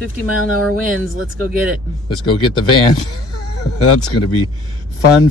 50-mile-an-hour winds. Let's go get it. Let's go get the van. That's going to be fun.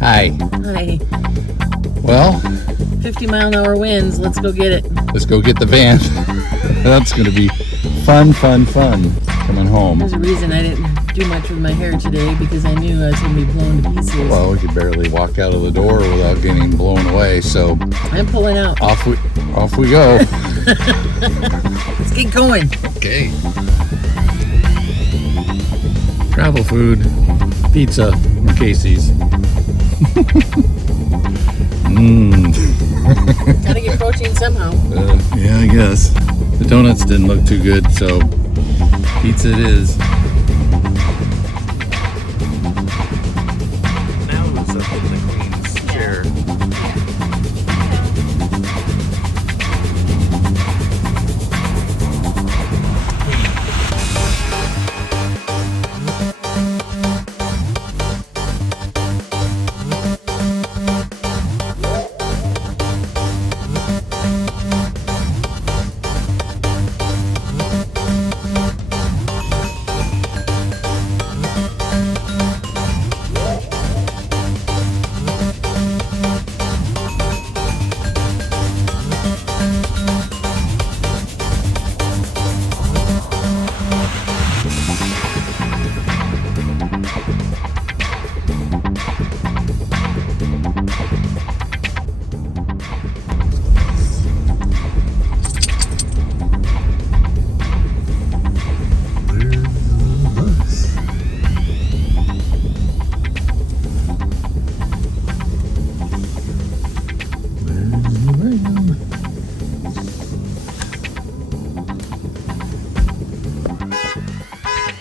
Hi. Hi. Well, 50-mile-an-hour winds. Let's go get it. let's go get the van. That's going to be fun coming home. There's a reason I didn't do much with my hair today, because I knew I was going to be blown to pieces. Well, we could barely walk out of the door without getting blown away, so I'm pulling out. off we go. Let's get going. Okay. Travel food, pizza, and Casey's. Gotta get protein somehow. Yeah, I guess. The donuts didn't look too good, so pizza it is. Now who's up in the queen's chair?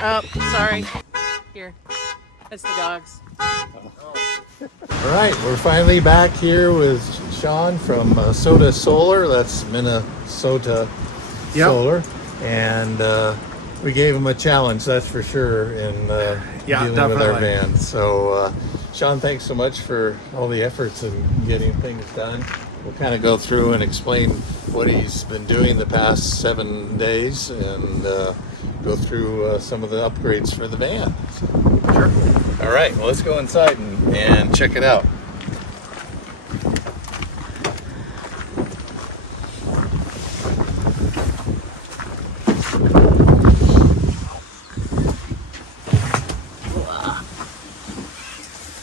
Oh, sorry. Here. That's the dogs. All right, we're finally back here with Shawn from Soda Solar. That's Minnesota Solar. And we gave him a challenge, that's for sure, in dealing with our van. So, Shawn, thanks so much for all the efforts in getting things done. We'll kind of go through and explain what he's been doing the past 7 days and go through some of the upgrades for the van. Sure. All right, well, let's go inside and check it out.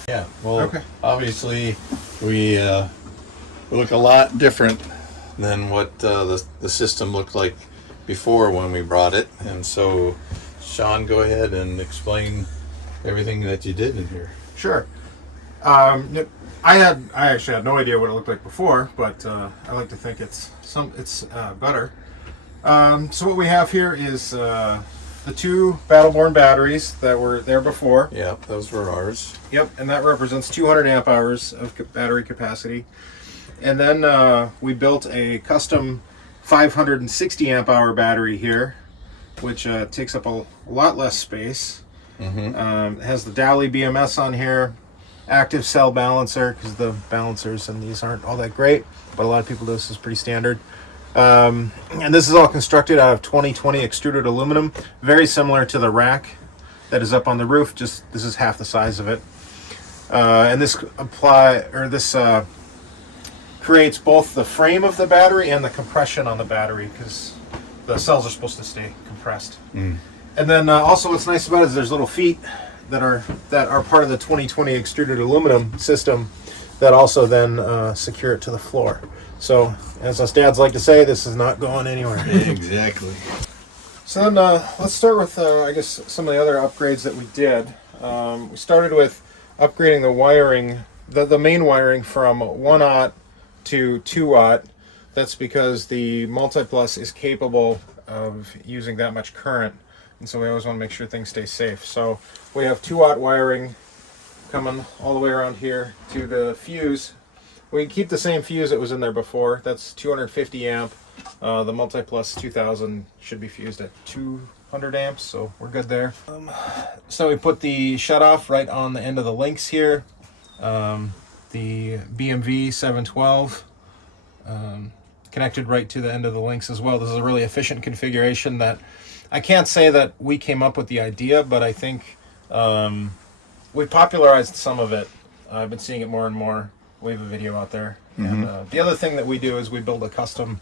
Yeah, well, Okay. Obviously we look a lot different than what the system looked like before when we brought it. And so, Shawn, go ahead and explain everything that you did in here. Sure. I actually had no idea what it looked like before, but I like to think it's better. So what we have here is the two Battleborn batteries that were there before. Yep, those were ours. Yep, and that represents 200 amp hours of battery capacity. And then we built a custom 560 amp hour battery here, which takes up a lot less space. It has the Dowley BMS on here, active cell balancer, because the balancers in these aren't all that great, but a lot of people do. This is pretty standard. And this is all constructed out of 2020 extruded aluminum, very similar to the rack that is up on the roof, just this is half the size of it. And this creates both the frame of the battery and the compression on the battery, because the cells are supposed to stay compressed. And then also what's nice about it is there's little feet that are part of the 2020 extruded aluminum system that also then secure it to the floor. So, as us dads like to say, this is not going anywhere. Exactly. So then, let's start with, I guess, some of the other upgrades that we did. We started with upgrading the wiring, the main wiring from 1-aught to 2-aught. That's because the Multi-Plus is capable of using that much current, and so we always want to make sure things stay safe. So we have 2-aught wiring coming all the way around here to the fuse. We keep the same fuse that was in there before. That's 250 amp. The Multi-Plus 2000 should be fused at 200 amps, so we're good there. So we put the shutoff right on the end of the links here. The BMV 712 connected right to the end of the links as well. This is a really efficient configuration that I can't say that we came up with the idea, but I think we popularized some of it. I've been seeing it more and more. We have a video out there. And the other thing that we do is we build a custom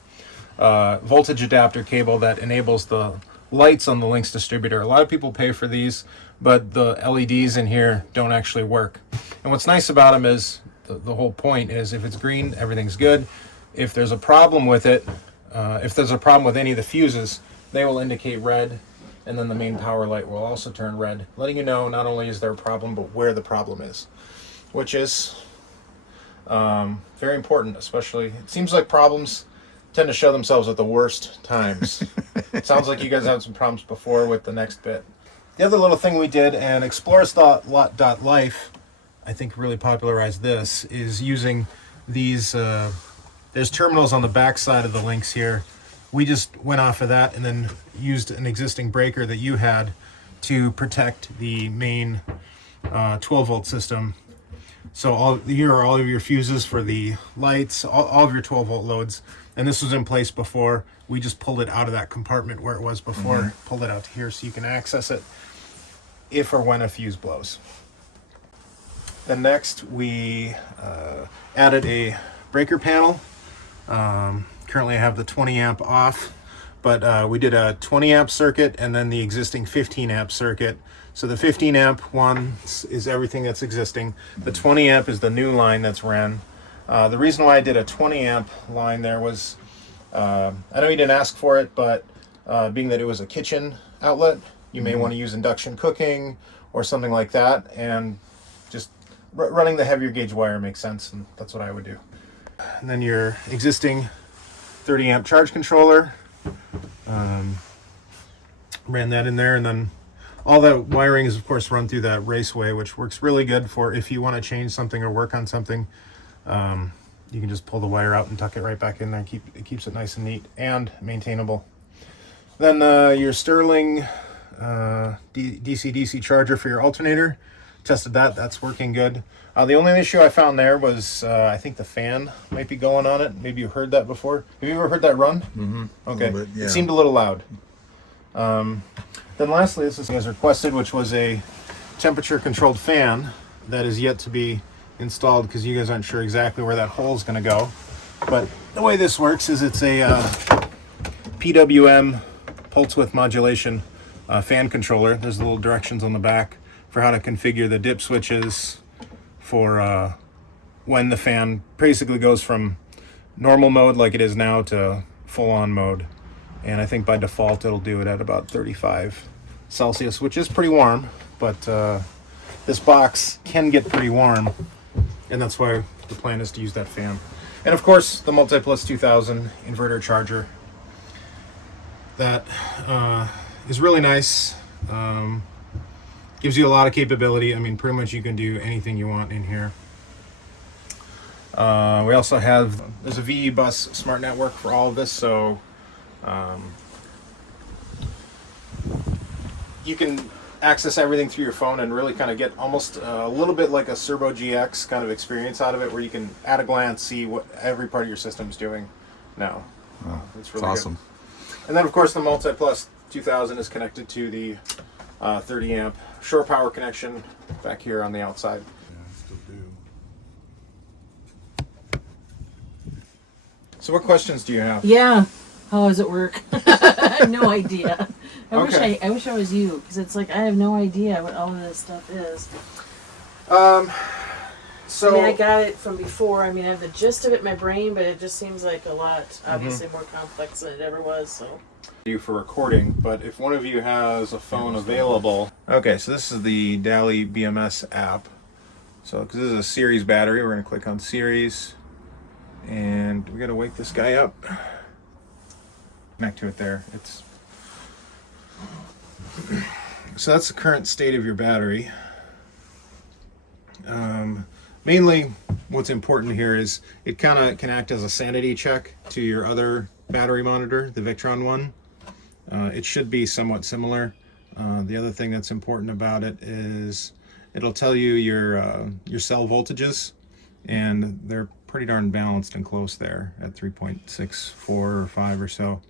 voltage adapter cable that enables the lights on the links distributor. A lot of people pay for these, but the LEDs in here don't actually work. And what's nice about them is the whole point is if it's green, everything's good. If there's a problem with it, if there's a problem with any of the fuses, they will indicate red, and then the main power light will also turn red, letting you know not only is there a problem, but where the problem is, which is very important. Especially, it seems like problems tend to show themselves at the worst times. It sounds like you guys had some problems before with the next bit. The other little thing we did, and Explorers.life, I think really popularized this, is using these, there's terminals on the back side of the links here. We just went off of that and then used an existing breaker that you had to protect the main 12-volt system. So here are all of your fuses for the lights, all of your 12-volt loads. And this was in place before. We just pulled it out of that compartment where it was before, pulled it out to here so you can access it if or when a fuse blows. Then next we added a breaker panel. Currently I have the 20 amp off, but we did a 20 amp circuit and then the existing 15 amp circuit. So the 15 amp one is everything that's existing. The 20 amp is the new line that's ran. The reason why I did a 20 amp line there was, I know you didn't ask for it, but being that it was a kitchen outlet, you may want to use induction cooking or something like that, and just running the heavier gauge wire makes sense, and that's what I would do. And then your existing 30 amp charge controller, ran that in there, and then all that wiring is of course run through that raceway, which works really good for if you want to change something or work on something. You can just pull the wire out and tuck it right back in there and it keeps it nice and neat and maintainable. Then your Sterling DC-DC charger for your alternator. Tested that, that's working good. The only issue I found there was I think the fan might be going on it. Maybe you heard that before. Have you ever heard that run? Mm-hmm. Okay, bit, yeah. It seemed a little loud. Then lastly, this is you guys requested, which was a temperature controlled fan that is yet to be installed because you guys aren't sure exactly where that hole is going to go. But the way this works is it's a PWM pulse width modulation fan controller. There's the little directions on the back for how to configure the dip switches for when the fan basically goes from normal mode like it is now to full on mode. And I think by default it'll do it at about 35 Celsius, which is pretty warm, but this box can get pretty warm, and that's why the plan is to use that fan. And of course the Multi-Plus 2000 inverter charger. That is really nice. Gives you a lot of capability. I mean, pretty much you can do anything you want in here. We also have, there's a VE bus smart network for all of this, so you can access everything through your phone and really kind of get almost a little bit like a Servo GX kind of experience out of it, where you can at a glance see what every part of your system is doing now. Oh, it's really awesome. Good. And then of course the Multi-Plus 2000 is connected to the 30 amp shore power connection back here on the outside. So what questions do you have? Yeah. How does it work? I have no idea. Okay. I wish I was you, because it's like I have no idea what all of this stuff is. So I mean, I got it from before. I mean, I have the gist of it in my brain, but it just seems like a lot, obviously, more complex than it ever was. So. You for recording, but if one of you has a phone available. Okay, so this is the Dali BMS app. So, because this is a series battery, we're going to click on series, and we got to wake this guy up. Connect to it there. So that's the current state of your battery. Mainly, what's important here is it kind of can act as a sanity check to your other battery monitor, the Victron one. It should be somewhat similar. The other thing that's important about it is it'll tell you your cell voltages, and they're pretty darn balanced and close there at 3.64 or 5 or so.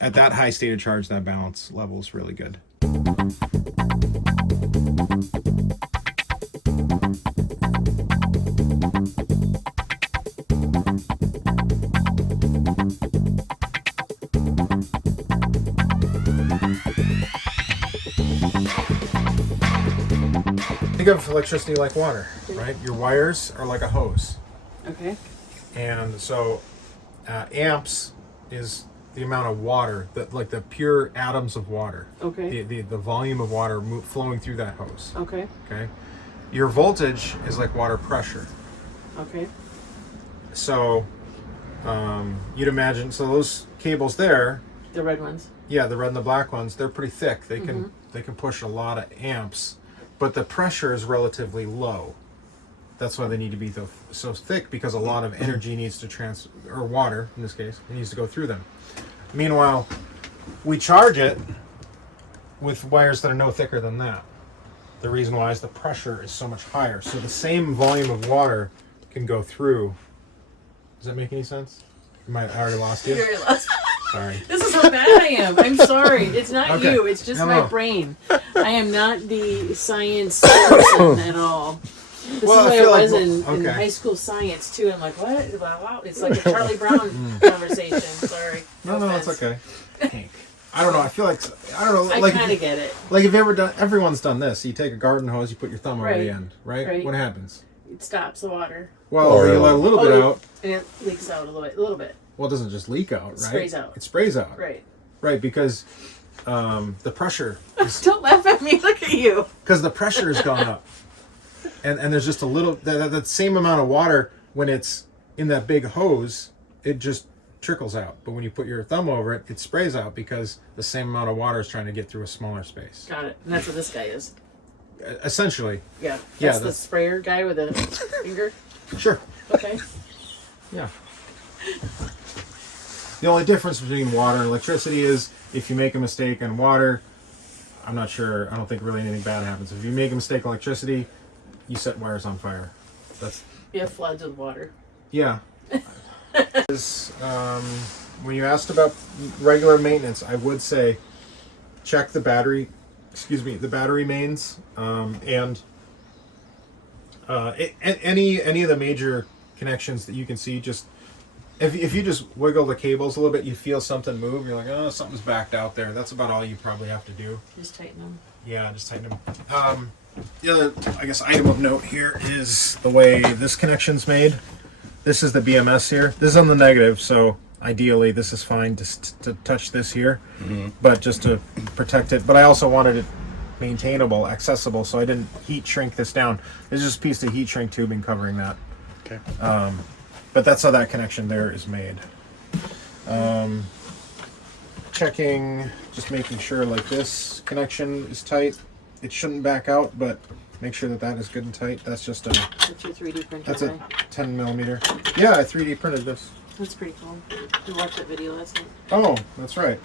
At that high state of charge, that balance level is really good. Think of electricity like water, right? Your wires are like a hose. Okay. And so amps is the amount of water, like the pure atoms of water. Okay. The volume of water flowing through that hose. Okay. Okay. Your voltage is like water pressure. Okay. So you'd imagine, so those cables there, The red ones. yeah, the red and the black ones, they're pretty thick. They can push a lot of amps, but the pressure is relatively low. That's why they need to be so thick, because a lot of energy needs to or water in this case, needs to go through them. Meanwhile, we charge it with wires that are no thicker than that. The reason why is the pressure is so much higher. So the same volume of water can go through. Does that make any sense? I already lost you? You already lost. Sorry. This is how bad I am. I'm sorry. It's not Okay. you. It's just my No. brain. I am not the science person at all. This Well, I is feel what I like- was in okay. high school science too. I'm like, what? Wow. It's like a Charlie Brown conversation. Sorry. No, offense. it's okay. Hank. I don't know. I feel like I don't know. I Like kind of get it. like if you ever done, everyone's done this. You take a garden hose, you put your thumb over Right. the end, right? Right. What happens? It stops the water. Well, Oh, you really? let a little bit out. And it leaks out a little bit. Well, it doesn't just leak out, right? sprays out. It sprays out. Right. Right, because the pressure is Don't laugh at me. Look at you. because the pressure has gone up, and there's just a little that same amount of water when it's in that big hose, it just trickles out. But when you put your thumb over it, it sprays out because the same amount of water is trying to get through a smaller space. Got it. And that's what this guy is. Essentially, Yeah. Yeah, That's the that's- sprayer guy with a finger. sure. Okay. Yeah. The only difference between water and electricity is if you make a mistake on water, I'm not sure, I don't think really anything bad happens. If you make a mistake on electricity, you set wires on fire. That's, You have floods with water. yeah. When you asked about regular maintenance, I would say check the battery mains, and any of the major connections that you can see. Just if you just wiggle the cables a little bit, you feel something move. You're like, oh, something's backed out there. That's about all you probably have to do. Just tighten them. Yeah, just tighten them. The other, I guess, item of note here is the way this connection's made. This is the BMS here. This is on the negative, so ideally this is fine to touch this here, but just to protect it. But I also wanted it maintainable, accessible, so I didn't heat shrink this down. There's just a piece of heat shrink tubing covering that. Okay. But that's how that connection there is made. Checking, just making sure like this connection is tight. It shouldn't back out, but make sure that that is good and tight. That's just a, That's your 3D printer. that's a guy. 10 millimeter. Yeah, I 3D printed this. That's pretty cool. We watched that video last night. Oh, that's right.